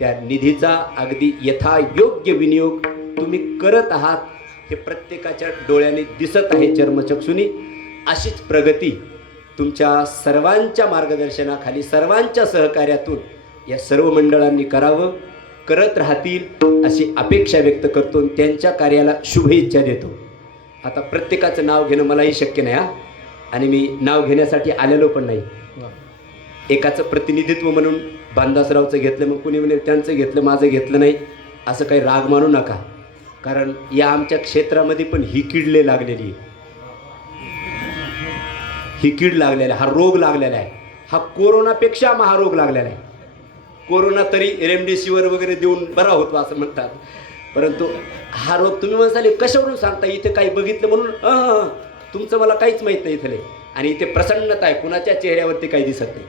त्या निधीचा अगदी यथायोग्य विनियोग तुम्ही करत आहात हे प्रत्येकाच्या डोळ्याने दिसत आहे, चर्मचक्षुनी. अशीच प्रगती तुमच्या सर्वांच्या मार्गदर्शनाखाली, सर्वांच्या सहकार्यातून या सर्व मंडळांनी करावं, करत राहतील अशी अपेक्षा व्यक्त करतो. त्यांच्या कार्याला शुभेच्छा देतो. आता प्रत्येकाचं नाव घेणं मलाही शक्य नाही आणि मी नाव घेण्यासाठी आलेलो पण नाही. एकाचं प्रतिनिधित्व म्हणून बांधासरावचं घेतलं, मग कुणी म्हणे त्यांचं घेतलं, माझं घेतलं नाही, असं काही राग मानू नका. कारण या आमच्या क्षेत्रामध्ये पण ही कीड लागलेली आहे. ही कीड लागलेला आहे, हा रोग लागलेला आहे. हा कोरोनापेक्षा महारोग लागलेला आहे. कोरोना तरी रेमडेसिवीर वगैरे देऊन बरा होतो असं म्हणतात, परंतु हा रोग तुम्ही म्हणसाल कशावरून सांगता, इथे काही बघितलं म्हणून तुमचं मला काहीच माहीत नाही इथले. आणि इथे प्रसन्नता आहे, कुणाच्या चेहऱ्यावरती काही दिसत नाही.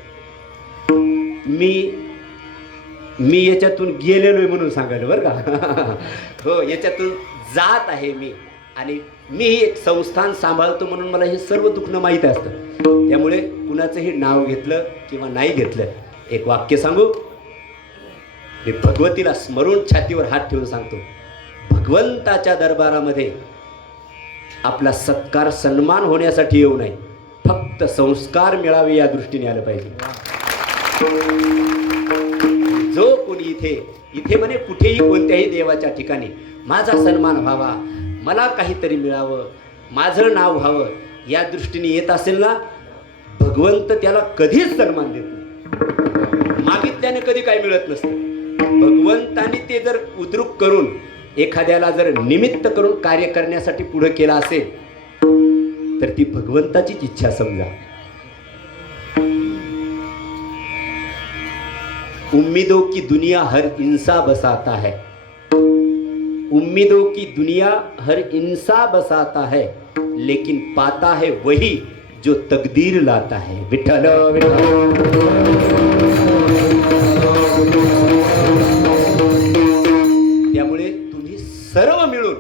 मी याच्यातून गेलेलो आहे म्हणून सांगायला बरं का. हो, याच्यातून जात आहे मी. आणि मी एक संस्थान सांभाळतो म्हणून मला हे सर्व दुखणं माहीत असतं. त्यामुळे कुणाचंही नाव घेतलं किंवा नाही घेतलं, एक वाक्य सांगू. मी भगवतीला स्मरून छातीवर हात ठेवून सांगतो, भगवंताच्या दरबारामध्ये आपला सत्कार सन्मान होण्यासाठी येऊ नये, फक्त संस्कार मिळावे या दृष्टीने आलं पाहिजे. जो कोणी इथे म्हणे कुठेही कोणत्याही देवाच्या ठिकाणी माझा सन्मान व्हावा, मला काहीतरी मिळावं, माझं नाव व्हावं या दृष्टीने येत असेल ना, भगवंत त्याला कधीच सन्मान देत नाही. मागितल्याने कधी काही मिळत नसतं. भगवंताने ते जर उद्रुक करून एखाद्याला जर निमित्त करून कार्य करण्यासाठी पुढे केला असेल तर ती भगवंताचीच इच्छा समजा. उम्मीदों की दुनिया हर इंसान बसाता है, उम्मीदों की दुनिया हर इंसान बसाता है, लेकिन पाता है वही जो तकदीर लाता है. विठ्ठल त्यामुळे तुम्ही सर्व मिळून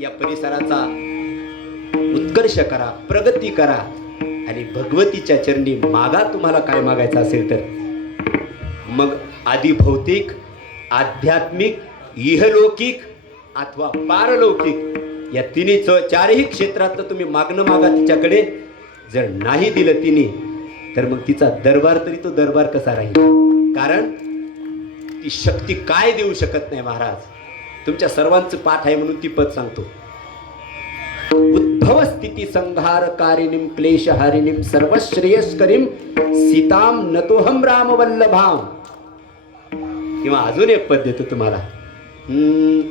या परिसराचा उत्कर्ष करा, प्रगती करा आणि भगवतीच्या चरणी मागा. तुम्हाला काय मागायचं असेल तर मग आधी भौतिक, आध्यात्मिक, इहलौकिक अथवा पारलौकिक या तिन्ही चारही क्षेत्रात तुम्ही मागणं मागा तिच्याकडे. जर नाही दिलं तिने तर मग तिचा दरबार तरी तो दरबार कसा राहील. कारण ती शक्ती काय देऊ शकत नाही महाराज. तुमच्या सर्वांचं पाठ आहे म्हणून ती पद सांगतो. उद्भव स्थिती संहारकारिणीं क्लेशहारिणीं सर्वश्रेयस्करीं सीतां नतोहम राम वल्लभाम. किंवा अजून एक पद देतो तुम्हाला.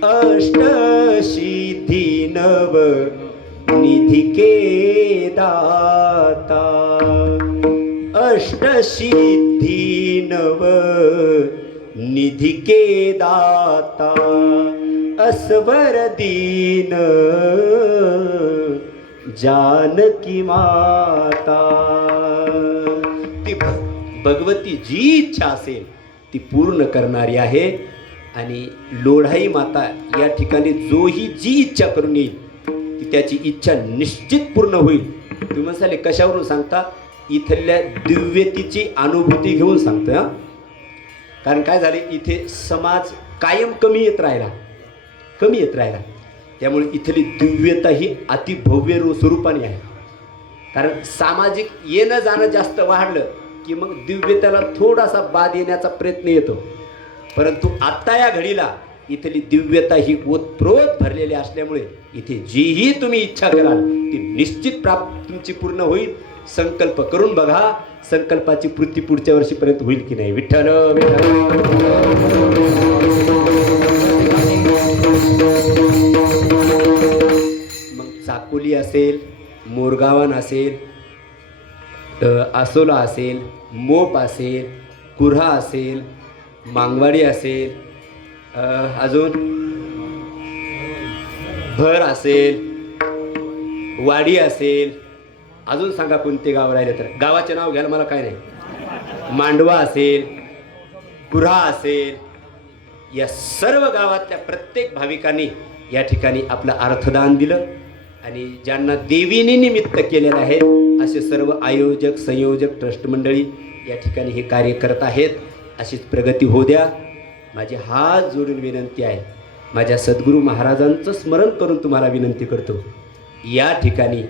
अष्टसिद्धी नव निधि के दाता, अष्टसिद्धी नव निधि के दाता, अस्वर दीन जानकी माता. ती भगवती जी इच्छा असेल ती पूर्ण करणारी आहे. आणि लोढाई माता या ठिकाणी जोही जी इच्छा करून येईल ती त्याची इच्छा निश्चित पूर्ण होईल. तुम्ही म्हणाले कशावरून सांगता, इथल्या दिव्यतेची अनुभूती घेऊन सांगतो. कारण काय झाले, इथे समाज कायम कमी येत राहिला. त्यामुळे इथली दिव्यता ही अतिभव्य स्वरूपाने आहे. कारण सामाजिक येणं जाणं जास्त वाढलं की मग दिव्यतेला थोडासा बाद येण्याचा प्रयत्न येतो. परंतु आत्ता या घडीला इथली दिव्यता ही ओतप्रोत भरलेली असल्यामुळे इथे जीही तुम्ही इच्छा कराल ती निश्चित तुमची पूर्ण होईल. संकल्प करून बघा, संकल्पाची पूर्ती पुढच्या वर्षीपर्यंत होईल की नाही. विठ्ठल मग चाकोली असेल, मोरगावन असेल, आसोला असेल, मोप असेल, कुऱ्हा असेल, मांगवाडी असेल, अजून भर असेल, वाडी असेल, अजून सांगा कोणते गाव राहिले तर. गावाचे नाव घ्यायला मला काय नाही. मांडवा असेल, कुऱ्हा असेल, या सर्व गावातल्या प्रत्येक भाविकांनी या ठिकाणी आपलं अर्थदान दिलं. आणि ज्यांना देवीने निमित्त केलेलं आहे असे सर्व आयोजक, संयोजक, ट्रस्ट मंडळी या ठिकाणी हे कार्य करत आहेत. अशीच प्रगती होऊ द्या. माझी हात जोडून विनंती आहे, माझ्या सद्गुरू महाराजांचं स्मरण करून तुम्हाला विनंती करतो, या ठिकाणी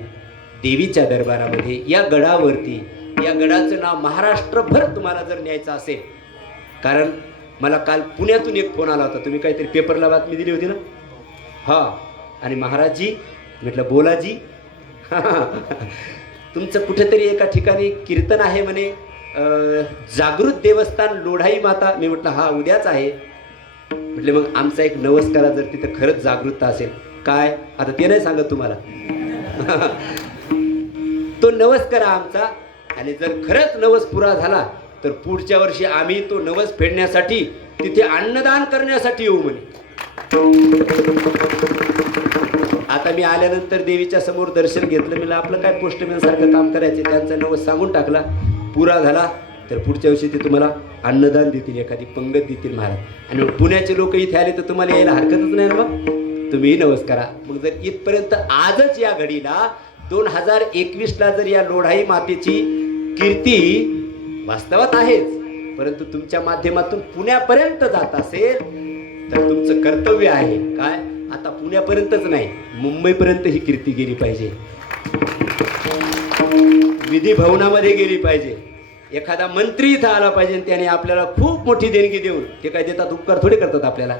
देवीच्या दरबारामध्ये या गडावरती, या गडाचं नाव महाराष्ट्रभर तुम्हाला जर न्यायचं असेल, कारण मला काल पुण्यातून एक फोन आला होता, तुम्ही काहीतरी पेपरला बातमी दिली होती ना, हां, आणि महाराजजी म्हटलं बोलाजी तुमचं कुठेतरी एका ठिकाणी कीर्तन आहे म्हणे, जागृत देवस्थान लोढाई माता. मी म्हटलं हा उद्याच आहे. म्हटले मग आमचा एक नवस करा जर तिथं खरंच जागृतता असेल. काय आता ते नाही सांगत तुम्हाला तो नवस करा आमचा, आणि जर खरंच नवस पुरा झाला तर पुढच्या वर्षी आम्ही तो नवस फेडण्यासाठी तिथे अन्नदान करण्यासाठी येऊ म्हणे. आता मी आल्यानंतर देवीच्या समोर दर्शन घेतलं, मला आपलं काय पोस्टमॅन सारखं काम करायचे, त्यांचा नवस सांगून टाकला, पुरा झाला तर पुढच्या वर्षी ते तुम्हाला अन्नदान देतील, एखादी पंगत देतील महाराज. आणि मग पुण्याचे लोक इथे आले तर तुम्हाला यायला हरकतच नाही ना, मग तुम्हीही नवस करा. मग जर इथपर्यंत आजच या घडीला 2021ला जर या लोढाई मातेची कीर्ती वास्तवात आहेच, परंतु तुमच्या माध्यमातून पुण्यापर्यंत जात असेल तर तुमचं कर्तव्य आहे काय, आता पुण्यापर्यंतच नाही मुंबईपर्यंत ही कीर्ती गेली पाहिजे, विधी भवनामध्ये गेली पाहिजे. एखादा मंत्री इथं आला पाहिजे, त्याने आपल्याला खूप मोठी देणगी देऊन, ते काय देतात, उपकार थोडे करतात आपल्याला,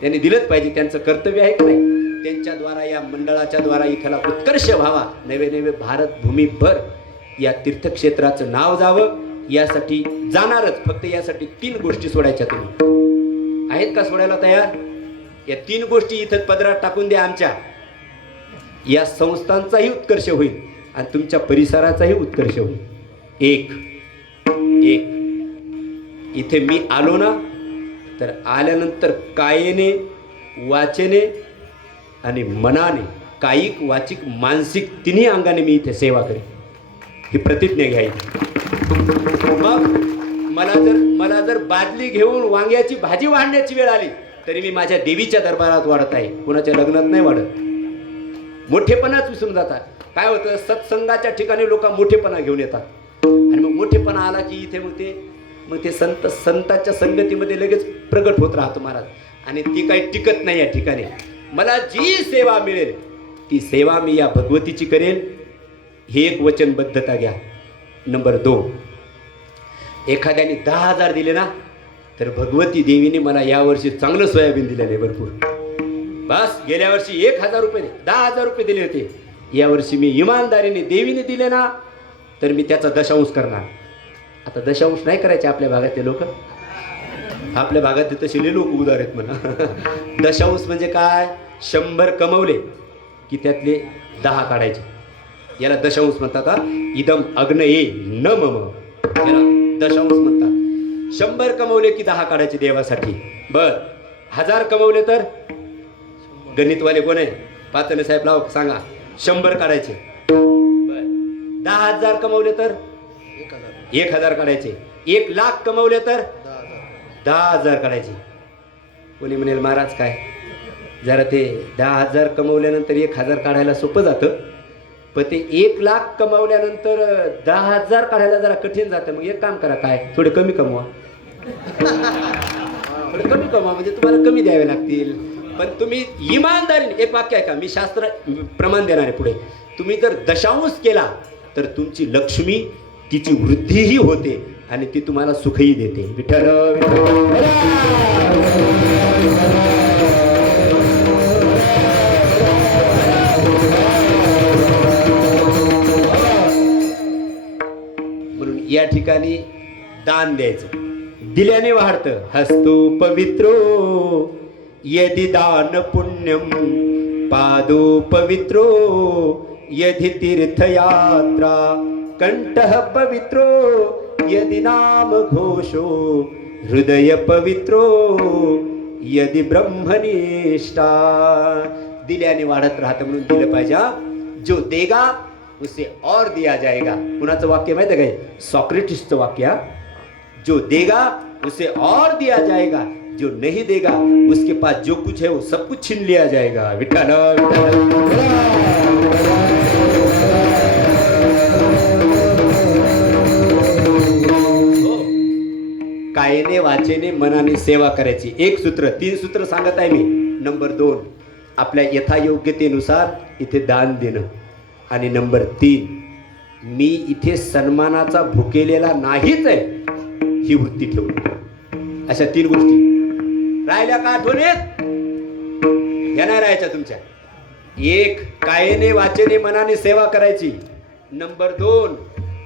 त्यांनी दिलंच पाहिजे, त्यांचं कर्तव्य आहे की नाही. त्यांच्याद्वारा या मंडळाच्या द्वारा इथला उत्कर्ष व्हावा, नवे नवे भारत भूमीभर या तीर्थक्षेत्राचं नाव जावं, यासाठी जाणारच. फक्त यासाठी 3 गोष्टी सोडायच्या. तुम्ही आहेत का सोडायला तयार? या 3 गोष्टी इथं पदरात टाकून द्या. आमच्या या संस्थांचाही उत्कर्ष होईल आणि तुमच्या परिसराचाही उत्कर्ष होईल. एक इथे मी आलो ना, तर आल्यानंतर कायेने, वाचेने आणि मनाने, कायिक वाचिक मानसिक तिन्ही अंगाने मी इथे सेवा करेन, ही प्रतिज्ञा घ्यायची. मग मला जर बादली घेऊन वांग्याची भाजी वाढण्याची वेळ आली तरी मी माझ्या देवीच्या दरबारात वाढत आहे, कोणाच्या लग्नात नाही वाढत. मोठेपणाच विसरून जातात. काय होतं, सत्संगाच्या ठिकाणी लोक मोठेपणा घेऊन येतात आणि मग मोठेपणा आला की इथे मग ते संतांच्या संगतीमध्ये लगेच प्रगट होत राहतो महाराज, आणि ती काही टिकत नाही या ठिकाणी. मला जी सेवा मिळेल ती सेवा मी या भगवतीची करेल, ही एक वचनबद्धता घ्या. नंबर 2, एखाद्याने 10,000 दिले ना, तर भगवती देवीने मला यावर्षी चांगलं सोयाबीन दिलेलं आहे भरपूर. बस गेल्या वर्षी 1,000 रुपये 10,000 रुपये दिले होते, यावर्षी मी इमानदारीने देवीने दिले ना तर मी त्याचा दशांश करणार. आता दशांश नाही करायचे आपल्या भागातले लोक, आपल्या भागात तसे लोक उदार आहेत म्हणा. दशांश म्हणजे काय, 100 कमवले की त्यातले 10 काढायचे, याला दशांश म्हणतात. इदम अग्नये न मम, याला दशांश म्हणतात. 100 कमवले की 10 काढायचे देवासाठी. बर 1000 कमवले तर, गणितवाले कोण आहे, पातने साहेब लाव सांगा, 100 काढायचे. बर 10,000 कमवले तर 1,000 काढायचे. 1,00,000 कमवले तर 10,000 काढायचे. कोणी म्हणेल महाराज काय जरा ते 10,000 कमवल्यानंतर 1,000 काढायला सोपं जातं, पण ते 1,00,000 कमवल्यानंतर 10,000 काढायला जरा कठीण जातं. मग एक काम करा, काय थोडे कमी कमवा, थोडे कमी कमवा, म्हणजे तुम्हाला कमी द्यावे लागतील. पण तुम्ही इमानदारीने, एक वाक्य आहे का, मी शास्त्र प्रमाण देणार आहे पुढे, तुम्ही जर दशांश केला तर तुमची लक्ष्मी तिची वृद्धीही होते आणि ती तुम्हाला सुखही देते. विठ्ठल म्हणून या ठिकाणी दान द्यायचं, दिल्याने वाढतं. हस्तो पवित्रो यदि दान पुण्यम, पादो पवित्रो यदि तीर्थयात्रा, कंठः पवित्रो यदि नाम घोषो, हृदय पवित्रो यदि ब्रह्मनिष्ठा. दिल्याने वाढत राहतं म्हणून दिलं पाहिजे. जो देगा उसे और दिया जाएगा. कुणाचं वाक्य माहिती आहे काय, सॉक्रेटिसचं वाक्य. जो देगा उसे और दिया जाएगा, जो नहीं देगा उसके पास जो कुछ है वो सब कुछ छीन लिया जाएगा. विठ्ठल काय कायेने वाचेने मनाने सेवा करायची. एक सूत्र, 3 सूत्र सांगत आहे मी. नंबर 2, आपल्या यथायोग्यतेनुसार इथे दान देणं. आणि नंबर 3, मी इथे सन्मानाचा भुकेलेला नाहीच आहे ही वृत्ती ठेवली. अशा 3 गोष्टी राहिल्या का आठवणीत? ह्या नाही राहायच्या तुमच्या. 1, कायेने वाचेने मनाने सेवा करायची. नंबर 2,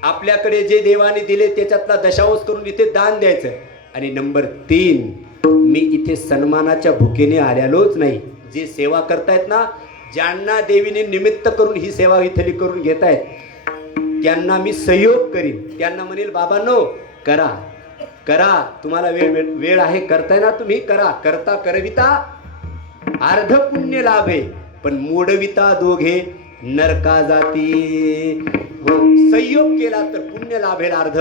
आपल्याकडे जे देवाने दिले त्याच्यातला दशांश करून इथे दान द्यायचं. आणि नंबर 3, मी इथे सन्मानाच्या भुकेने आलेलोच नाही. जे सेवा करतायत ना, ज्यांना देवीने निमित्त करून ही सेवा इथली करून घेतायत, त्यांना मी सहयोग करीन. त्यांना म्हणेल बाबांनो करा करा, तुम्हाला वेळ आहे, करताय ना तुम्ही, करा. करता करविता अर्ध पुण्य लाभे, पण मोडविता दोघे नरका जाती. हो, संयोग केला तर पुण्य लाभेल अर्ध.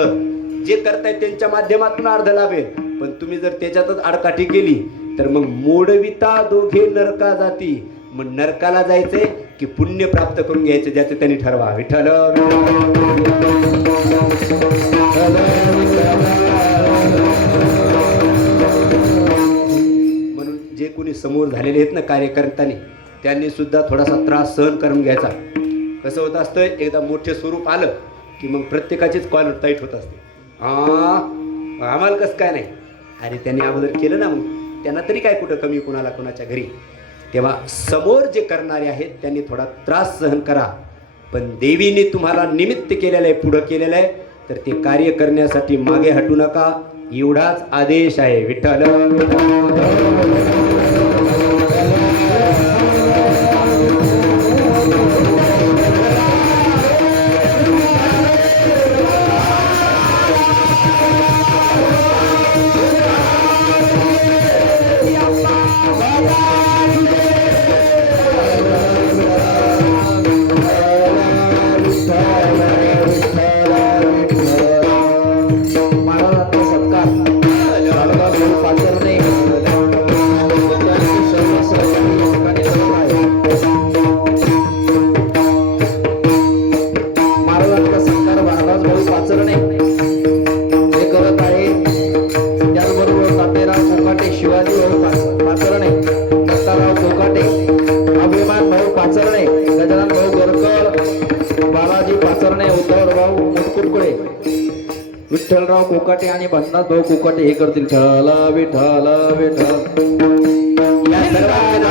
जे करताय त्यांच्या माध्यमातून अर्ध लाभेल, पण तुम्ही जर त्याच्यातच आडकाठी केली तर मग मोडविता दोघे नरका जाती. मग नरकाला जायचंय की पुण्य प्राप्त करून घ्यायचं, ज्याचं त्यांनी ठरवा. विठ्ठल म्हणून जे कोणी समोर झालेले आहेत ना कार्यकर्त्यांनी, त्यांनी सुद्धा थोडासा त्रास सहन करून घ्यायचा. कसं होत असतं, एकदा मोठे स्वरूप आलं की मग प्रत्येकाचीच कॉलर टाईट होत असते. आम्हाला कसं काय नाही, अरे त्यांनी अगोदर केलं ना, मग त्यांना तरी काय कुठं कमी कुणाला कुणाच्या घरी. तेव्हा समोर जे करणारे आहेत त्यांनी थोडा त्रास सहन करा, पण देवीने तुम्हाला निमित्त केलेलं आहे, पुढं केलेलं आहे, तर ते कार्य करण्यासाठी मागे हटू नका, एवढाच आदेश आहे. विठ्ठल विठ्ठलराव कोकाटे आणि भन्नाथ भाऊ कोकाटे हे करतील. विठ्ठल विठ्ठल विठ्ठल या सर्वांना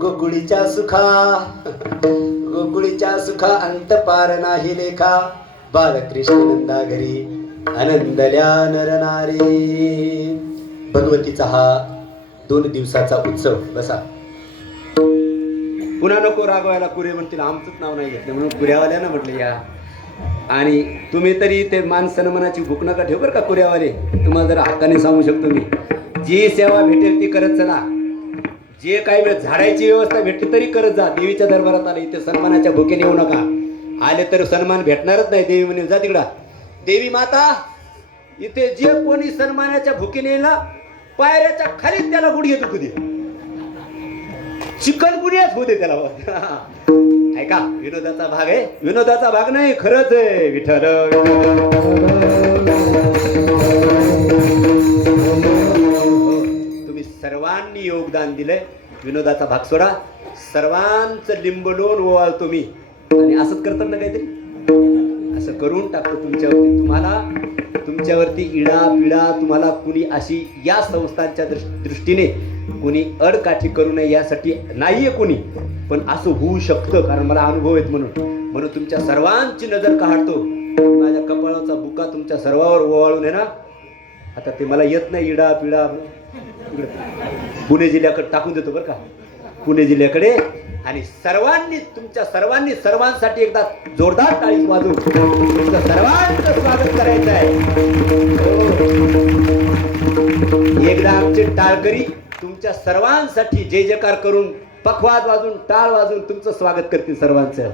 गोकुळीच्या सुखा गोकुळीच्या सुखा अंत पार नाही लेखा बालकृष्ण नंदा घरी आनंदल्या नरनारी. भगवतीचा हा 2 दिवसाचा उत्सव. बसा. पुन्हा नको रागवायला. कुरे म्हणतील आमचंच नाव नाही घेतलं म्हणून कुऱ्यावाल्यानं म्हटलं या. आणि तुम्ही तरी ते माणसानं मनाची भूक नका ठेव बरं का कुऱ्यावाले. तुम्हाला जरा हक्काने सांगू शकतो मी, जी सेवा भेटेल ती करत चला. जे काही वेळ झाडायची व्यवस्था भेटली तरी करत जा. देवीच्या दरबारात आले इथे सन्मानाच्या भुकेने येऊ नका. आले तर सन्मान भेटणारच नाही. देवी म्हणे जा तिकडा. देवी माता इथे जे कोणी सन्मानाच्या भुकेने येईल ना पायऱ्याच्या खाली त्याला गुडघे दुखू दे. चिकन गुन्ह्याच होऊ दे त्याला. ऐका, विनोदाचा भाग आहे. विनोदाचा भाग नाही, खरंच आहे. विठ्ठल तुम्ही सर्वांनी योगदान दिलंय. विनोदाचा भाग सोडा. सर्वांचं लिंब लोन ओवाळतो मी. आणि असंच करतात ना काहीतरी. असं करून टाकतो तुमच्यावरती. तुम्हाला तुमच्यावरती इडा पिडा तुम्हाला कुणी अशी या संस्थांच्या दृष्टीने कुणी अडकाठी करू नये यासाठी नाहीये कुणी. पण असं होऊ शकतं कारण मला अनुभव आहेत म्हणून तुमच्या सर्वांची नजर काढतो. माझ्या कपाळाचा बुका तुमच्या सर्वावर ओवाळून आहे ना. आता ते मला येत नाही इडा पिडा. पुणे जिल्ह्याकडे टाकून देतो बरं का. पुणे जिल्ह्याकडे. आणि सर्वांनी तुमच्या सर्वांसाठी एकदा जोरदार टाळी वाजवून तुमचं सर्वांचं स्वागत करायचं आहे. एकदा आमचे टाळकरी तुमच्या सर्वांसाठी जय जयकार करून पखवाद वाजून टाळ वाजून तुमचं स्वागत करतील सर्वांचं.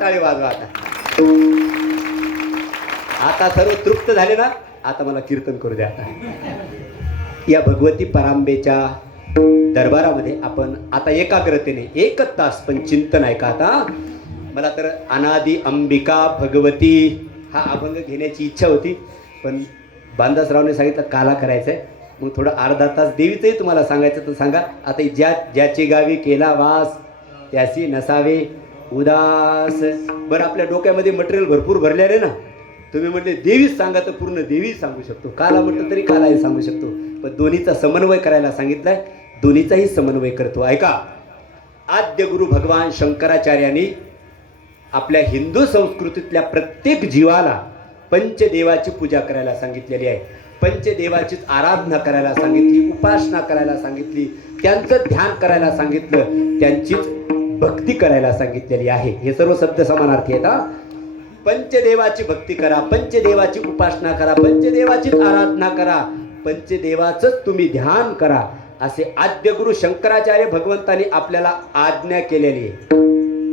टाळी वाजवा. आता सर्व तृप्त झाले ना. आता मला कीर्तन करू द्या. या भगवती परांबेच्या दरबारामध्ये आपण आता एकाग्रतेने 1 तास पण चिंतन ऐका. आता मला तर अनादी अंबिका भगवती हा अभंग घेण्याची इच्छा होती पण बांदासरावने सांगितलं काला करायचं आहे. मग थोडं अर्धा तास देवीचंही तुम्हाला सांगायचं तर सांगा. आता ज्याची गावी केला वास त्यासी नसावे उदास. बरं आपल्या डोक्यामध्ये मटेरियल भरपूर भरलेलं आहे ना. तुम्ही म्हटले देवीच सांगा तर पूर्ण देवी सांगू शकतो. काला म्हटलं तरी कालाही सांगू शकतो. पण दोन्हीचा समन्वय करायला सांगितलाय. दोन्हीचाही समन्वय करतो. ऐका, आद्य गुरु भगवान शंकराचार्यांनी आपल्या हिंदू संस्कृतीतल्या प्रत्येक जीवाला पंचदेवाची पूजा करायला सांगितलेली आहे. पंचदेवाचीच आराधना करायला सांगितली, उपासना करायला सांगितली, त्यांचं ध्यान करायला सांगितलं, त्यांचीच भक्ती करायला सांगितलेली आहे. हे सर्व शब्द समानार्थी आहेत. पंचदेवाची भक्ती करा, पंचदेवाची उपासना करा, पंचदेवाचीच आराधना करा, पंचदेवाचंच तुम्ही ध्यान करा असे आद्यगुरु शंकराचार्य भगवंतांनी आपल्याला आज्ञा केलेली आहे,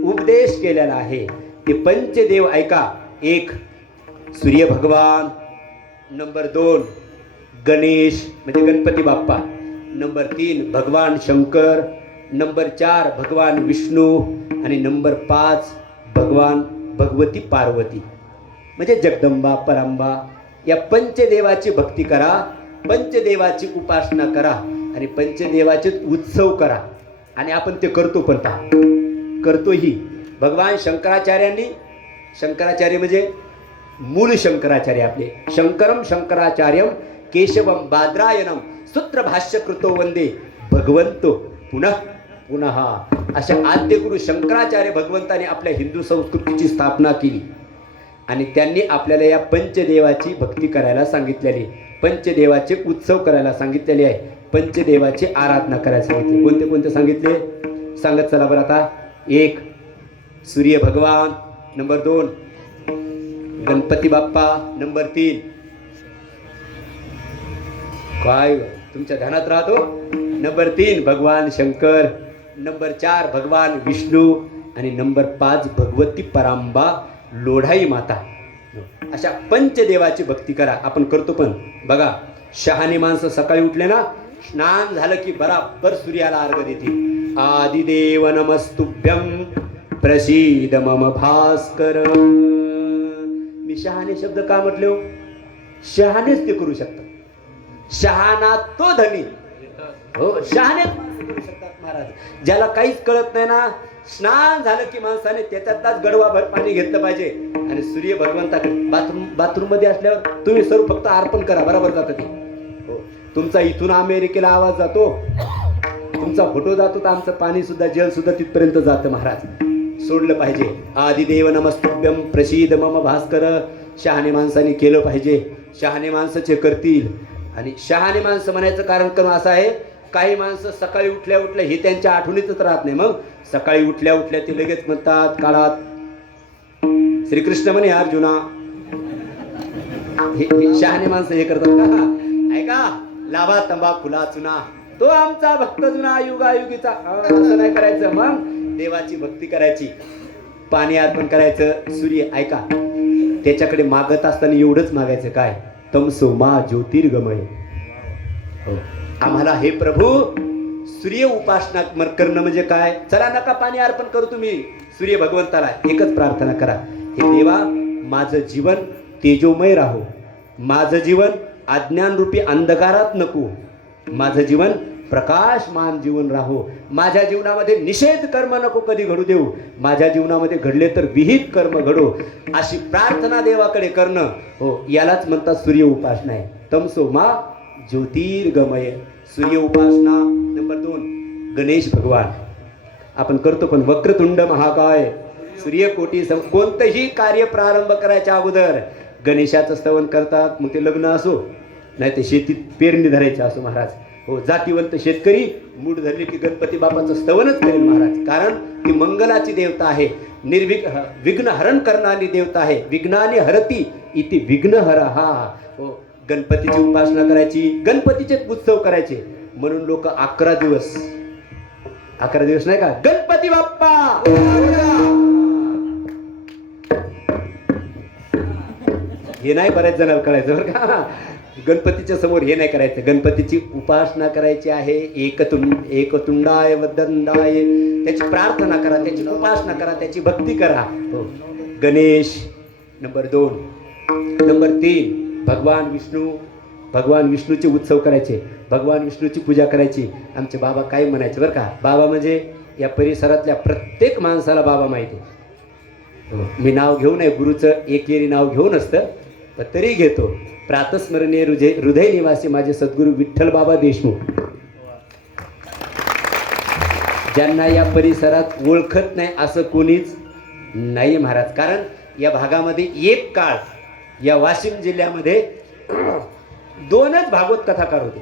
उपदेश केलेला आहे. ते पंचदेव ऐका. 1 सूर्य भगवान, नंबर 2 गणेश म्हणजे गणपती बाप्पा, नंबर 3 भगवान शंकर, नंबर 4 भगवान विष्णू आणि नंबर 5 भगवान भगवती पार्वती म्हणजे जगदंबा परांबा. या पंचदेवाची भक्ती करा, पंचदेवाची उपासना करा आणि पंचदेवाचे उत्सव करा. आणि आपण ते करतो पण करतोही. भगवान शंकराचार्यांनी, शंकराचार्य म्हणजे मूळ शंकराचार्य आपले, शंकरम शंकराचार्यम केशवम बाद्रायणम सूत्रभाष्यकृतो वंदे भगवंतो पुनः पुनः. अशा आद्यगुरु शंकराचार्य भगवंताने आपल्या हिंदू संस्कृतीची स्थापना केली आणि त्यांनी आपल्याला या पंचदेवाची भक्ती करायला सांगितलेली, पंचदेवाचे उत्सव करायला सांगितलेले आहे, पंचदेवाची आराधना करायला सांगितले. कोणते कोणते सांगितले? सांगत चला बरं आता. 1 सूर्य भगवान, नंबर 2 गणपती बाप्पा, नंबर 3 काय तुमच्या ध्यानात राहतो, नंबर 3 भगवान शंकर, नंबर 4 भगवान विष्णू आणि नंबर 5 भगवती परांबा लोढाई माता. अशा पंचदेवाची भक्ती करा. आपण करतो पण बघा, शहाणे माणसं सकाळी उठले ना, स्नान झालं की बराबर सूर्याला अर्घ्य देतील. आदिदेव नमस्तुभ्यं प्रसीद मम भास्कर. मी शहाणे शब्द का म्हटले हो? शहाणेच ते करू शकतात. शहाणा तो धनी. हो, शहाणेच माणसं करू शकतात महाराज. ज्याला काहीच कळत नाही ना, स्नान झालं की माणसाने त्याच्यातच गडवाभर पाणी घेतलं पाहिजे आणि सूर्य भगवंताकडे बाथरूम मध्ये असल्यावर तुम्ही सर्व फक्त अर्पण करा, बरोबर जातं ते. हो, तुमचा इथून अमेरिकेला आवाज जातो, तुमचा फोटो जातो, तर आमचं पाणी सुद्धा जल सुद्धा तिथपर्यंत जातं महाराज. सोडलं पाहिजे. आदिदेव नमस्तुभ्यं प्रसीद मम भास्कर. शहाणे माणसाने केलं पाहिजे. शहाणे माणसाचे करतील. आणि शहाणे माणसं म्हणायचं कारण असं आहे, काही माणसं सकाळी उठल्या उठल्या हे त्यांच्या आठवणीतच राहत नाही. मग सकाळी उठल्या उठल्या ते लगेच म्हणतात काळात श्रीकृष्ण म्हणे अर्जुना. हे शहाणे माणसं हे करतात का? ऐका, लाभा तंबाखुला चुना, तो आमचा भक्त जुना युगायुगीचा. असं नाही करायचं. मग देवाची भक्ती करायची, पाणी अर्पण करायचं. सूर्य ऐका, त्याच्याकडे मागत असताना एवढंच मागायचं काय? तमसो मा ज्योतिर्गमय. हो, आम्हाला हे प्रभू सूर्य उपासना करणं म्हणजे काय? चला नका पाणी अर्पण करू तुम्ही सूर्य भगवंताला, एकच प्रार्थना करा, हे देवा माझं जीवन तेजोमय राहो, माझं जीवन अज्ञानरूपी अंधकारात नको, माझं जीवन प्रकाशमान जीवन राहो, माझ्या जीवनामध्ये निषेध कर्म नको कधी घडू देऊ, माझ्या जीवनामध्ये घडले तर विहित कर्म घडो, अशी प्रार्थना देवाकडे करणं. हो, यालाच म्हणतात सूर्य उपासना आहे. तमसो मा ज्योतिर्गमय. सूर्य उपासना. नंबर 2 गणेश भगवान. आपण करतो पण वक्रतुंड महाकाय सूर्यकोटी कोणतंही कार्य प्रारंभ करायच्या अगोदर गणेशाचं स्तवन करतात. मग ते लग्न असो नाही ते शेतीत पेरणी धरायची असो महाराज. हो, जातीवंत शेतकरी मूठ धरले की गणपती बापाचं स्तवनच करेल महाराज. कारण ती मंगलाची देवता आहे, विघ्न हरण करणारी देवता आहे. विघ्नाने हरती इति विघ्नहर. हा हो, गणपतीची उपासना करायची, गणपतीचे उत्सव करायचे. म्हणून लोक 11 दिवस नाही का, गणपती बाप्पा हे नाही बऱ्याच जणांना कळायचं बरं का. गणपतीच्या समोर हे नाही करायचं. गणपतीची उपासना करायची आहे. एकतुंडाय वदंडाय, त्याची प्रार्थना करा, त्याची उपासना करा, त्याची भक्ती करा. हो, गणेश. नंबर 2. नंबर 3 भगवान विष्णू. भगवान विष्णूचे उत्सव करायचे, भगवान विष्णूची पूजा करायची. आमचे बाबा काय म्हणायचे बरं का, बाबा म्हणजे या परिसरातल्या प्रत्येक माणसाला बाबा माहिती आहे. मी नाव घेऊ नये, गुरुचं एकेरी नाव घेऊन असतं पण तरी घेतो. प्रातस्मरणीय हृदय निवासी माझे सद्गुरू विठ्ठल बाबा देशमुख, ज्यांना या परिसरात ओळखत नाही असं कोणीच नाही महाराज. कारण या भागामध्ये एक काळ या वाशिम जिल्ह्यामध्ये 2च भागवत कथाकार होते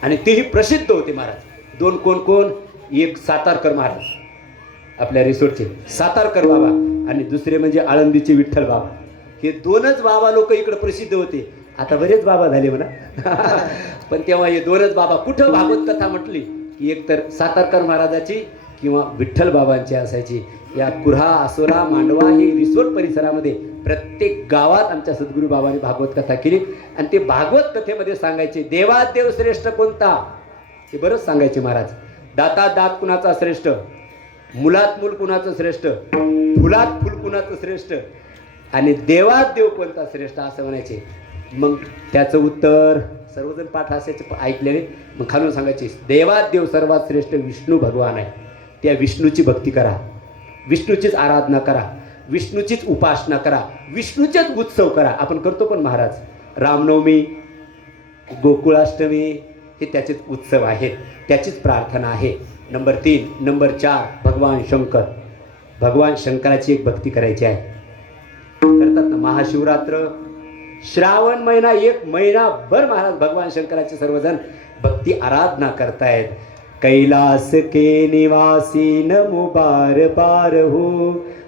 आणि तेही प्रसिद्ध होते महाराज. 2 कोण? एक सातारकर महाराज, आपल्या रिसोर्टचे सातारकर बाबा, आणि दुसरे म्हणजे आळंदीचे विठ्ठल बाबा. हे 2च बाबा लोक इकडे प्रसिद्ध होते. आता बरेच बाबा झाले म्हणा पण तेव्हा हे 2च बाबा. कुठं भागवत कथा म्हटली की एक तर सातारकर महाराजाची किंवा विठ्ठल बाबांची असायची. या कुऱ्हा, आसोरा, मांडवा हे रिसोर्ट परिसरामध्ये प्रत्येक गावात आमच्या सद्गुरू बाबांनी भागवत कथा केली. आणि ते भागवत कथेमध्ये सांगायचे देवात देव श्रेष्ठ कोणता, ते बरंच सांगायचे महाराज. दातात दात कुणाचा श्रेष्ठ, मुलात मूल कुणाचं श्रेष्ठ, फुलात फुल कुणाचं श्रेष्ठ, आणि देवात देव कोणता श्रेष्ठ असं म्हणायचे. मग त्याचं उत्तर सर्वजण पाठ असायचे ऐकलेले. मग खालून सांगायचे देवात देव सर्वात श्रेष्ठ विष्णू भगवान आहे. त्या विष्णूची भक्ती करा, विष्णूचीच आराधना करा, विष्णूचीच उपासना करा, विष्णूचेच उत्सव करा. आपण करतो पण महाराज. रामनवमी, गोकुळाष्टमी हे त्याचेच उत्सव आहेत, त्याचीच प्रार्थना आहे. नंबर 3. नंबर 4 भगवान शंकर. भगवान शंकराची एक भक्ती करायची आहे. करतात ना महाशिवरात्र, श्रावण महिना, 1 महिनाभर महाराज भगवान शंकराचे सर्वजण भक्ती आराधना करतायत. कैलास के निवासी नमो बार बार हो,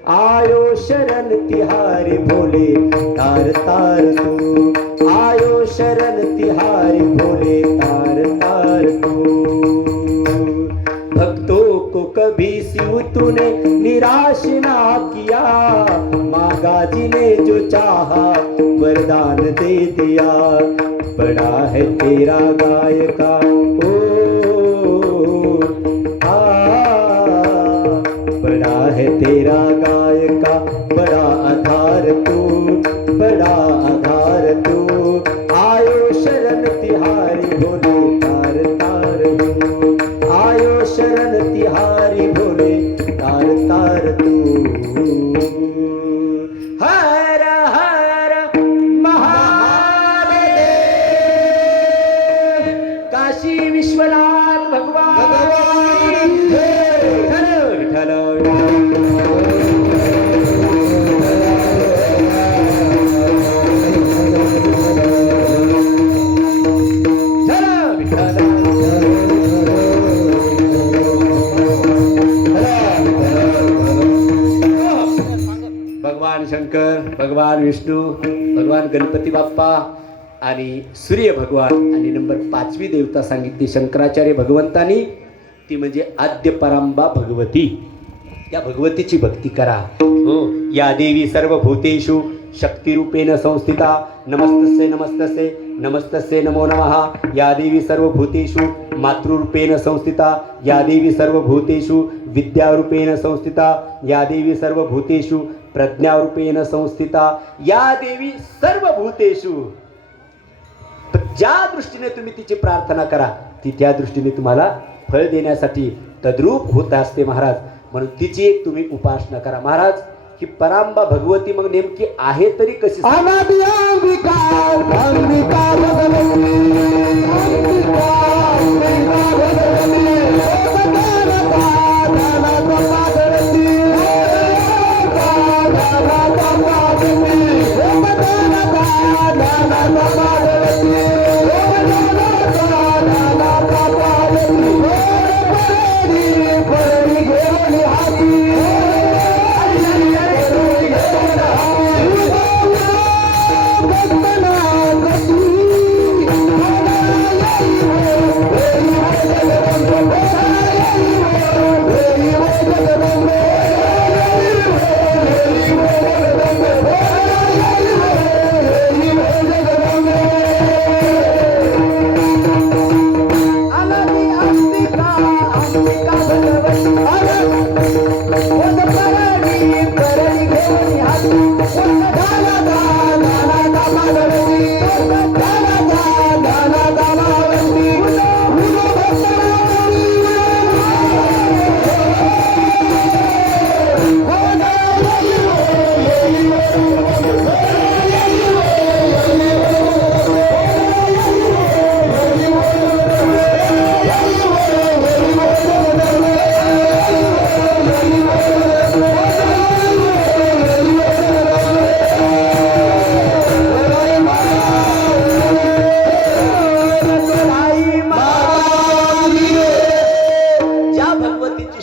आयो शरण तिहारी भोले तार तार तू, आयो शरण तिहारी भोले तार तार तू। भक्तों को कभी शिव तूने निराश ना किया, मांगा जिने जो चाहा वरदान दे दिया। बड़ा है तेरा गाय का बड़ा है तेरा गाय का बड़ा आधार तू, बड़ा आधार तू। आयो शरण तिहारी भोले तार तार तू, आयो शरण तिहारी भोले तार तार तू। हर हर महादेव, काशी विश्वनाथ भगवान की जय। विठ्ठल भगवान शंकर, भगवान विष्णू, भगवान गणपती बाप्पा आणि सूर्य भगवान आणि नंबर 5वी देवता सांगितली शंकराचार्य भगवंतांनी, ती म्हणजे आद्य परांबा भगवती. त्या भगवतीची भक्ती करा. हो, या देवी सर्वभूतेषु शक्तिरूपेण संस्थिता, नमस्तस्यै नमस्तस्यै नमस्तस्यै नमो नमः. या देवी सर्वभूतेषु मातृरूपेण संस्थिता, या देवी सर्वभूतेषु विद्यारूपेण संस्थिता, या देवी सर्वभूतेषु प्रज्ञारूपेण संस्थिता, या देवी सर्वभूतेषु. ज्या दृष्टीने तुम्ही तिची प्रार्थना करा ती त्या दृष्टीने तुम्हाला फळ देण्यासाठी तद्रूप होत असते महाराज. म्हणून तिची एक तुम्ही उपासना करा महाराज. ही परांबा भगवती मग नेमकी आहे तरी कशी?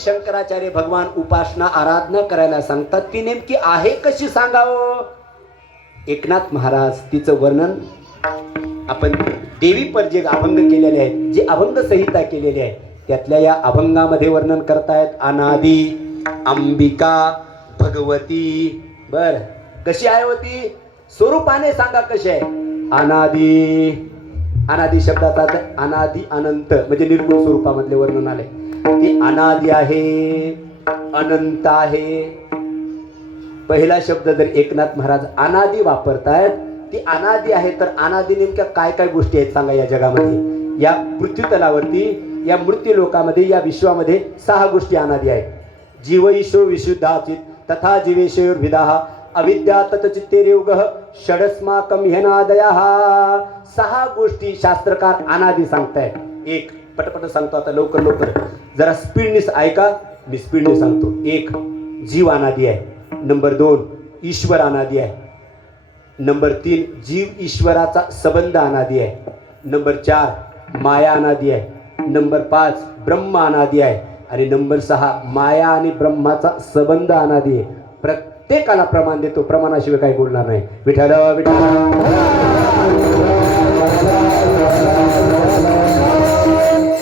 शंकराचार्य भगवान उपासना आराधना करायला सांगतात ती नेमकी आहे कशी सांगावं? एकनाथ महाराज तिचं वर्णन आपण देवी पर जे अभंग केलेले आहेत, जे अभंग संहिता केलेली आहे त्यातल्या या अभंगामध्ये वर्णन करतायत. अनादी अंबिका भगवती. बर, कशी आहे होती? स्वरूपाने सांगा कशी आहे. अनादी, अनादी शब्दाचा अनादी अनंत म्हणजे निर्गुण स्वरूपामधले वर्णन आले. ती अनादी आहे, अनंत आहे. पहिला शब्द जर एकनाथ महाराज अनादी वापरतायत, ती अनादी आहे तर अनादी नेमक्या काय काय गोष्टी आहेत सांगा या जगामध्ये? या पृथ्वीतलावरती, या मृत्यू लोकामध्ये, या विश्वामध्ये 6 गोष्टी अनादी आहेत. जीव ईशो विशुद्धाचित तथा जीवेशोर्विदाः अविद्या ततचित्तेर्योगः षडस्माकं ह्यनादयः. 6 गोष्टी शास्त्रकार अनादी सांगतायत. एक पटपट सांगतो आता, लवकर लवकर, जरा स्पीडनेस ऐका, मी स्पीडने सांगतो. 1 जीव अनादी आहे. नंबर 2 ईश्वर अनादी आहे. नंबर 3 जीव ईश्वराचा संबंध अनादी आहे. नंबर 4 माया अनादी आहे. नंबर 5 ब्रह्म अनादी आहे आणि नंबर 6 माया आणि ब्रह्माचा संबंध अनादी आहे. प्रत्येकाला प्रमाण देतो, प्रमाणाशिवाय काही बोलणार नाही. विठ्ठल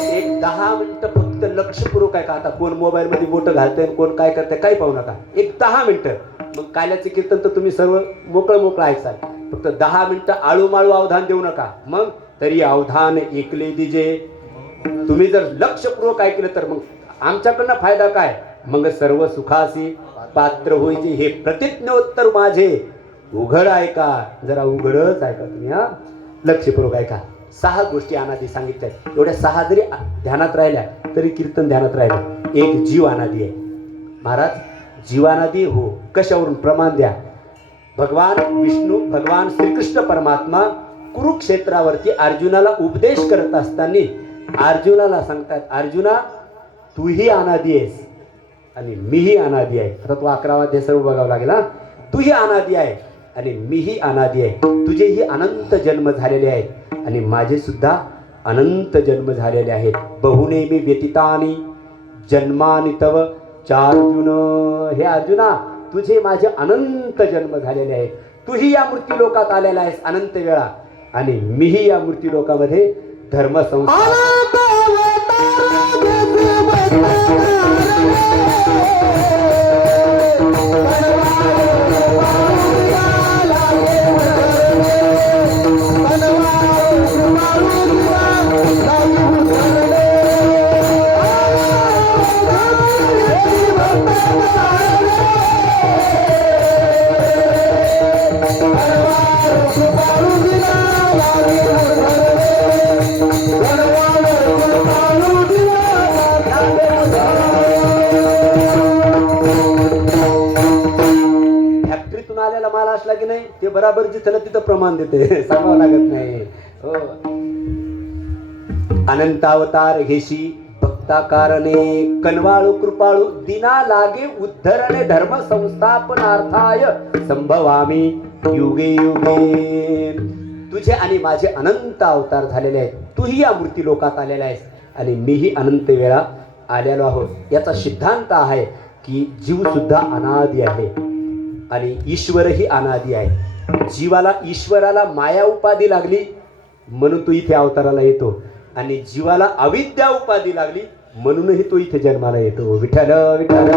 एक 10 मिनिटं फक्त लक्षपूर्वक आहे का. आता कोण मोबाईल मध्ये बोटं घालतंय, कोण काय करतंय काही पाहू नका. एक 10 मिनिटं. मग काल्याचे कीर्तन तर तुम्ही सर्व मोकळं ऐकाल. फक्त 10 मिनिटं आळूमाळू अवधान देऊ नका. मग तरी अवधान ऐकले दिजे. तुम्ही जर लक्षपूर्वक ऐकलं तर मग आमच्याकडनं फायदा काय. मग सर्व सुखासी पात्र होईचे. हे प्रतिज्ञोत्तर माझे उघड ऐका. जरा उघडच ऐका तुम्ही. हा लक्षपूर्वक ऐका. 6 गोष्टी अनादी सांगितल्या. एवढ्या 6 जरी ध्यानात राहिल्या तरी कीर्तन ध्यानात राहिलं. एक जीव अनादी आहे. महाराज जीवानादी हो. कशावरून प्रमाण द्या. भगवान विष्णू भगवान श्रीकृष्ण परमात्मा कुरुक्षेत्रावरती अर्जुनाला उपदेश करत असताना अर्जुनाला सांगतात, अर्जुना तूही अनादी आहेस आणि मीही अनादी आहे. आता तू 11वा अध्याय सर्व बघावं लागेल. हा तूही अनादी आहे आणि मीही अनादी आहे. तुझेही अनंत जन्म झालेले आहेत आणि माझे सुद्धा अनंत जन्म झालेले आहेत. बहुनेमी व्यतीतानी जन्मानि तव चार्जुन. हे अर्जुना तुझे माझे अनंत जन्म झालेले आहेत. तूही या मृत्यू लोकात आलेला आहेस अनंत वेळा आणि मीही या मृत्यू लोकामध्ये धर्म संस्कार. फॅक्टरीतून आलेला माल असला की नाही ते बराबर जिथं तिथं प्रमाण देते. सांगावं लागत नाही. हो अनंत अवतार घेशी भक्ता कारणे कनवाळू कृपाळू दिना लागे उद्धरणे धर्म संस्थापनार्थाय संभवामी युगे युगे. तुझे आणि माझे अनंत अवतार झालेले आहेत. तूही या मूर्ती लोकात आलेला आहेस आणि मीही अनंत वेळा आलेलो आहोत. याचा सिद्धांत आहे की जीव सुद्धा अनादी आहे आणि ईश्वरही अनादी आहे. जीवाला ईश्वराला माया उपाधी लागली म्हणून तो इथे अवताराला येतो आणि जीवाला अविद्या उपाधी लागली म्हणूनही तो इथे जन्माला येतो. विठ्ठल विठ्ठल.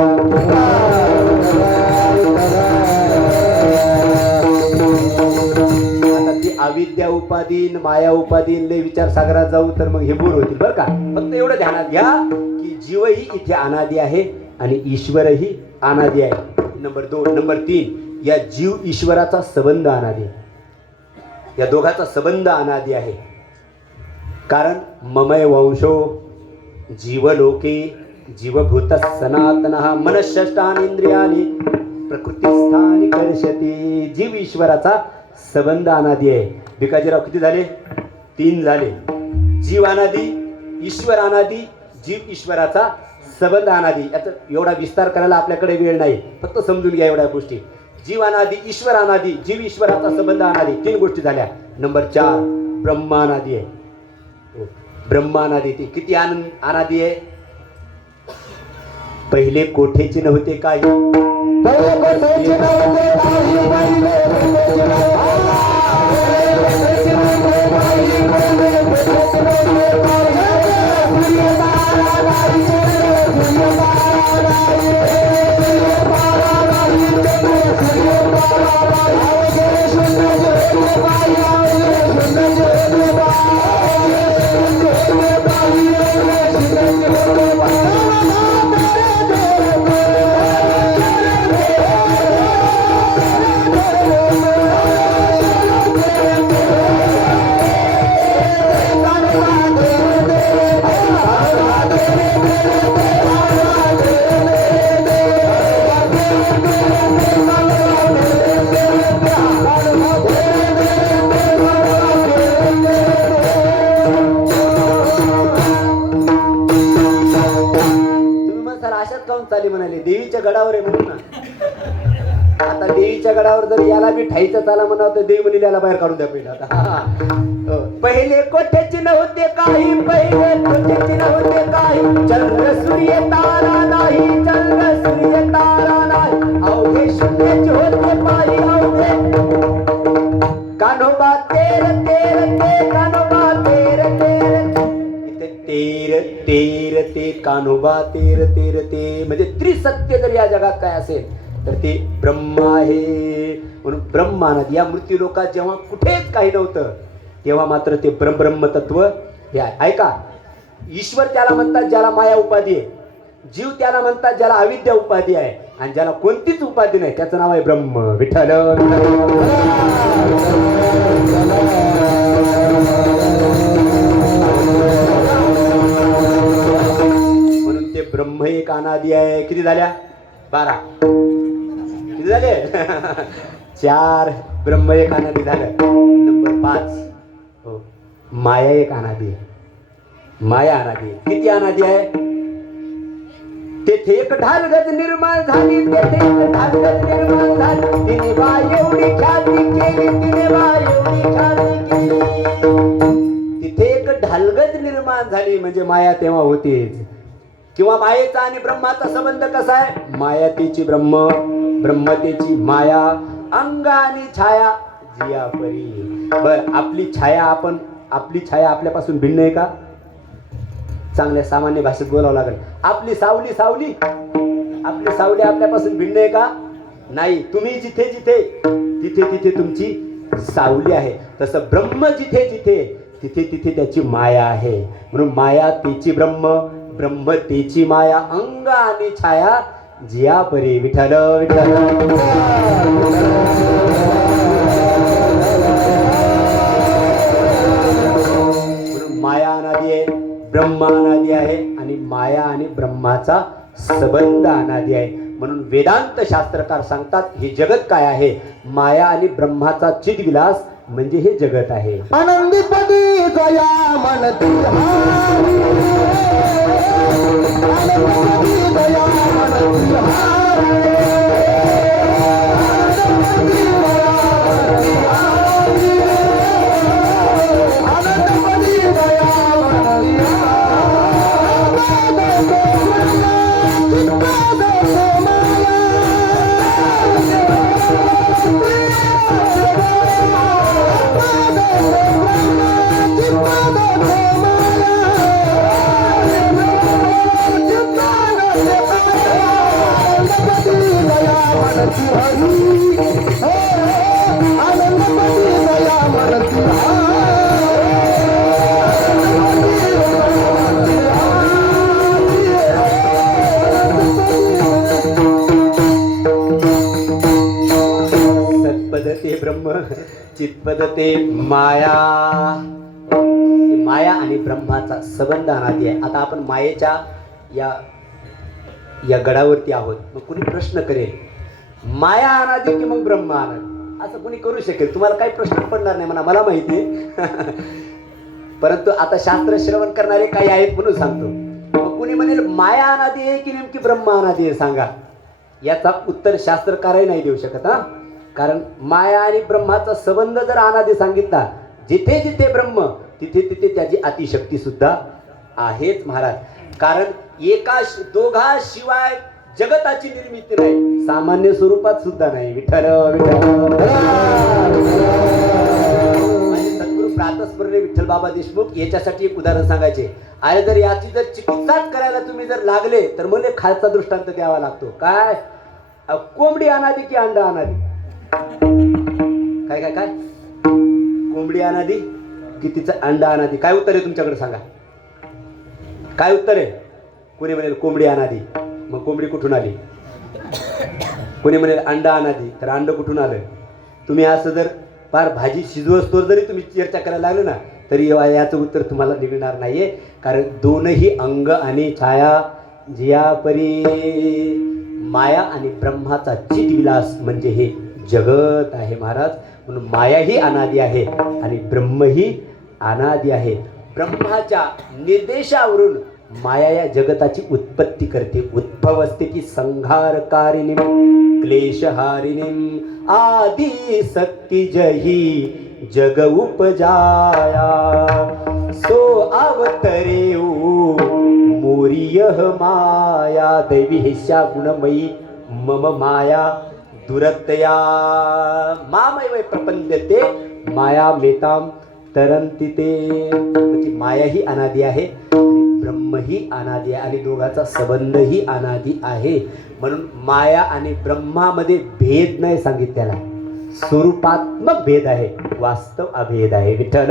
आता ती अविद्या उपाधीन माया उपाधीन लय विचार सागरात जाऊ तर मग हे बोर होतील बरं का. फक्त एवढं ध्यानात घ्या की जीवही इथे अनादी आहे आणि ईश्वरही अनादी आहे. नंबर 2. नंबर 3 या जीव ईश्वराचा संबंध अनादी आहे. या दोघाचा संबंध अनादी आहे. कारण ममय वंशो जीवलोके जीवभूत सनातनः मनःषष्ठानि इंद्रियानि प्रकृतिस्थानी कर्षति. जीव ईश्वराचा संबंध अनादी आहे. भिकाजीराव किती झाले? 3 झाले. जीव अनादी, ईश्वर अनादी, जीव ईश्वराचा संबंध अनादी. याचा एवढा विस्तार करायला आपल्याकडे वेळ नाही. फक्त समजून घ्या एवढ्या गोष्टी. जीव अनादी, ईश्वर अनादी, जीव ईश्वराचा संबंध अनादी. 3 गोष्टी झाल्या. नंबर 4 ब्रह्म अनादी आहे. ब्रह्म अनादी. ती किती अनादी आहे? पहिले कोठेचे नव्हते काही. चाली म्हणाले देवीच्या गडावर आहे म्हणून ना. आता देवीच्या गडावर जर याला बी ठाईचं चाला म्हणावं तर देवी म्हणेल याला बाहेर काढून द्या पहिलं आता. पहिले कोठ्याची नव्हते काही, पहिले कोठ्याची नव्हते काही, चंद्र सूर्य तारा नाही, चंद्र सूर्य तारा नाही, अवघे शून्याचे होते पायी, अवघे कान्होबा तेर तेर ते, कान्होबा तेर तेर इथे तेर तेर ते, कान्होबा तेर तेर ते, म्हणजे त्रिसत्य जर या जगात काय असेल तर ते ब्रह्म आहे. म्हणून ब्रह्मानंद या मृत्यू लोकात जेव्हा कुठेच काही नव्हतं तेव्हा मात्र ते ब्रह्मतत्व हे आहे. ऐका, ईश्वर त्याला म्हणतात ज्याला माया उपाधी आहे, जीव त्याला म्हणतात ज्याला अविद्या उपाधी आहे, आणि ज्याला कोणतीच उपाधी नाही त्याचं नाव आहे ब्रह्म. विठ्ठल म्हणून ते ब्रह्म एक अनादि आहे. किती झाल्या? 12. किती झाले? 4. ब्रह्म एक अनादि झालं. नंबर 5 हो, माया एक अनादि आहे. माया अनादि आहे. किती अनादि आहे? तेथे एक ढालगज निर्माण झाली, तेथे एक ढालगज निर्माण झाली, तिने बा एवढी ख्याती केली, तिने बा एवढी ख्याती केली. तिथे एक ढालगज निर्माण झाली म्हणजे माया तेव्हा होतीच. किंवा मायेचा आणि ब्रह्माचा संबंध कसा आहे? माया तेची ब्रह्म, ब्रह्म तेची माया, अंग आणि छाया जिया परी. बर, आपली छाया आपल्यापासून भिन्न आहे का? चांगल्या सामान्य भाषेत बोलावं लागेल. आपली सावली आपल्यापासून भिन्न आहे का? नाही. तुम्ही जिथे तिथे तुमची सावली आहे. तसं ब्रह्म जिथे त्याची माया आहे. म्हणून माया तेची ब्रह्म, ब्रह्म तेची माया, अंग आणि छाया जिया परी. विठ्ठल विठ्ठल. म्हणून माया अनादि आहे, ब्रह्म अनादि आहे, आणि माया आणि ब्रह्माचा संबंध अनादि आहे. म्हणून वेदांत शास्त्रकार सांगतात हे जगत काय आहे? माया आणि ब्रह्माचा चिदविलास म्हणजे हे जगत आहे. आनंदीपदी गया मनती हारी, आनंदीपदी गया मनती हारी, आनंदीपदी गया मनती सत्पदते ब्रह्म, चित्पदते माया. माया आणि ब्रह्माचा संबंध अनादि आहे. आता आपण मायेच्या या गडावरती आहोत. मग कुणी प्रश्न करेल माया अनादि की मग ब्रह्म अनादि? असं कुणी करू शकेल? तुम्हाला काही प्रश्न पडणार नाही म्हणा, मला माहिती आहे. परंतु आता शास्त्र श्रवण करणारे काही आहेत म्हणून सांगतो. मग कुणी म्हणेल माया अनादि आहे की नेमकी ब्रह्म अनादि आहे? सांगा. याचा उत्तर शास्त्रकारही नाही देऊ शकत. कारण माया आणि ब्रह्माचा संबंध जर अनादि सांगितला, जिथे जिथे ब्रह्म तिथे त्याची अतिशक्ती सुद्धा आहेच महाराज. कारण दोघाशिवाय जगताची निर्मिती नाही, सामान्य स्वरूपात सुद्धा नाही. विठ्ठल विठ्ठल. सद्गुरू प्रातस्मरणीय विठ्ठल बाबा देशमुख याच्यासाठी एक उदाहरण सांगायचे. अरे जर याची जर चिकित्साच करायला तुम्ही जर लागले तर मला खालचा दृष्टांत द्यावा लागतो. काय? कोंबडी अनादि की अंडा अनादि? काय काय काय? कोंबडी अनादि की तिचं अंडा अनादि? काय उत्तर आहे तुमच्याकडे? सांगा काय उत्तर आहे? कोणी म्हणेल कोंबडी अनादि. मग कोंबडी कुठून आली? कोणी म्हणेल अंडा अनादि. तर अंड कुठून आलं? तुम्ही असं जर फार भाजी शिजवस्तोवर जरी तुम्ही चर्चा करायला लागले ना तरी याचं उत्तर तुम्हाला निघणार नाहीये. कारण दोनही अंग आणि छाया जिया परी, माया आणि ब्रह्माचा चितविलास म्हणजे हे जगत आहे महाराज. म्हणून माया ही अनादि आहे आणि ब्रह्मही अनादि आहे. ब्रह्माच्या निर्देशावरून माया या जगताची उत्पत्ती करते. उद्भव असते की संहारकारिणी. क्लेशहारिणीं आदि शक्ति जही जग उपजाया सो अवतरेऊ मोरियह माया दैवी हेस्या गुणमयी मम माया दुरतया मामैव प्रपद्यते माया मेताम तरंती ते. ती माया ही अनादी आहे, ब्रह्म ही अनादी आहे आणि दोघांचा संबंधही अनादी आहे. म्हणून माया आणि ब्रह्मामध्ये भेद नाही सांगितलेला, स्वरूपात्मक भेद आहे, वास्तव अभेद आहे. विठ्ठल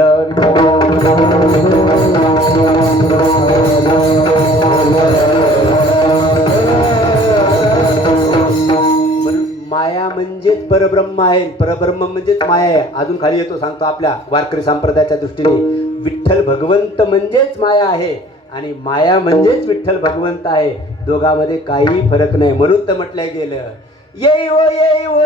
म्हणून माया म्हणजेच परब्रह्म आहे, परब्रह्म म्हणजेच माया आहे. अजून खाली येतो, सांगतो आपल्या वारकरी संप्रदायाच्या दृष्टीने, विठ्ठल भगवंत म्हणजेच माया आहे आणि माया म्हणजेच विठ्ठल भगवंत आहे. दोघांमध्ये काही फरक नाही. म्हणून तर म्हटलं गेलं येई ओ येई ओ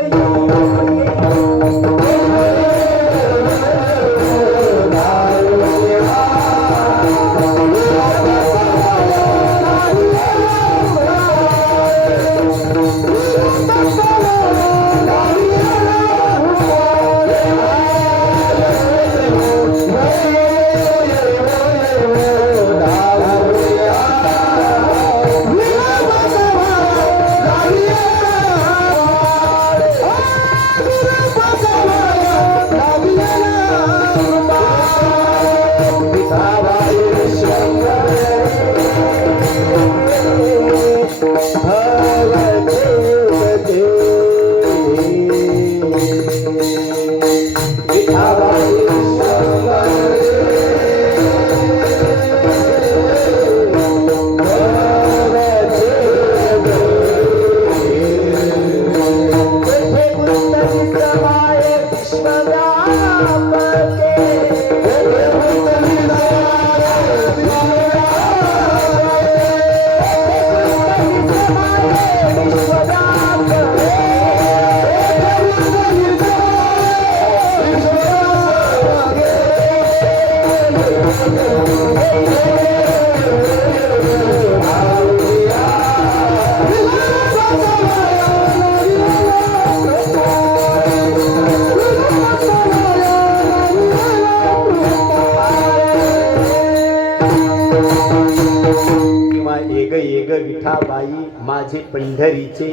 विठाबाई माझे पंढरीचे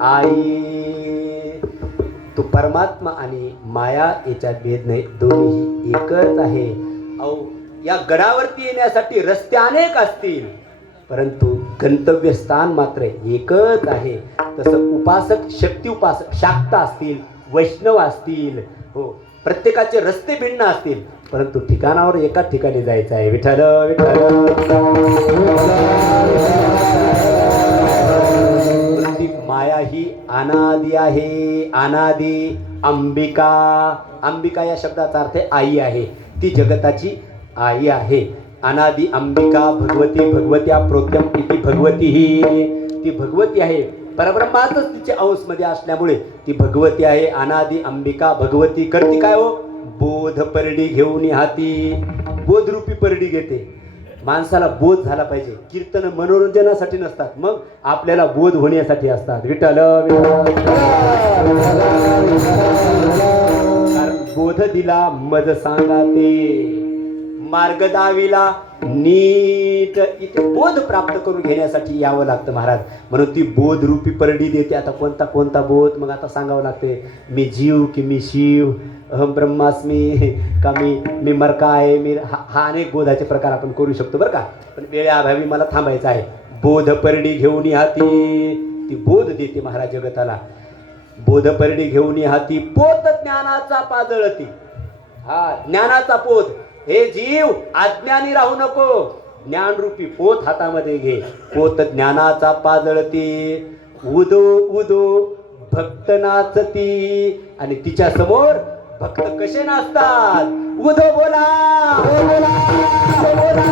आई. तो परमात्मा आणि माया याच्यात भेद नाही, दोन्ही एकच आहे. अहो, या गडावरती येण्यासाठी रस्ते अनेक असतील, परंतु गंतव्यस्थान मात्र एकच आहे. तसं उपासक, शक्ती उपासक, शाक्त असतील, वैष्णव असतील, हो, प्रत्येकाचे रस्ते भिन्न असतील, परंतु ठिकाणावर एकाच ठिकाणी जायचं आहे. विठ्ठल माया ही अनादी आहे, अनादी. अंबिका, अंबिका या शब्दाचा अर्थ आई आहे, ती जगताची आई आहे. अनादी अंबिका भगवती, भगवत्या प्रोत्यम इति भगवती ही, ती भगवती आहे. परब्रह्मातच तिचे अंशमध्ये असल्यामुळे ती भगवती आहे. अनादी अंबिका भगवती करती काय हो? बोध परडी घेऊन हाती. बोधरूपी परडी घेते. माणसाला बोध झाला पाहिजे. कीर्तन मनोरंजनासाठी नसतात, मग आपल्याला बोध होण्यासाठी असतात. विठ्ठल बोध दिला मज सांगा ते, मार्ग दाविला नीट. इथे बोध प्राप्त करून घेण्यासाठी यावं लागतं महाराज. म्हणून ती बोध रूपी परडी देते. आता कोणता कोणता बोध? मग आता सांगावं लागते, मी जीव की मी शिव, अहम ब्रह्मास्मी का मी मरका आहे, मी हा अनेक बोधाचे प्रकार आपण करू शकतो बरं का. पण वेळेअभावी मला थांबायचं आहे. बोध परडी घेऊन हाती, ती बोध देते महाराज जगताला. बोध परडी घेऊन हाती, पोत ज्ञानाचा पाजळती. हा ज्ञानाचा पोत. हे जीव अज्ञानी राहू नको, ज्ञानरूपी पोत हातामध्ये घे. पोत ज्ञानाचा पाजळती, उदो उदो भक्त नाचती. आणि तिच्या समोर भक्त कसे नाचतात? उदो बोला, बोला, बोला.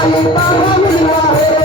आई तारा मिला है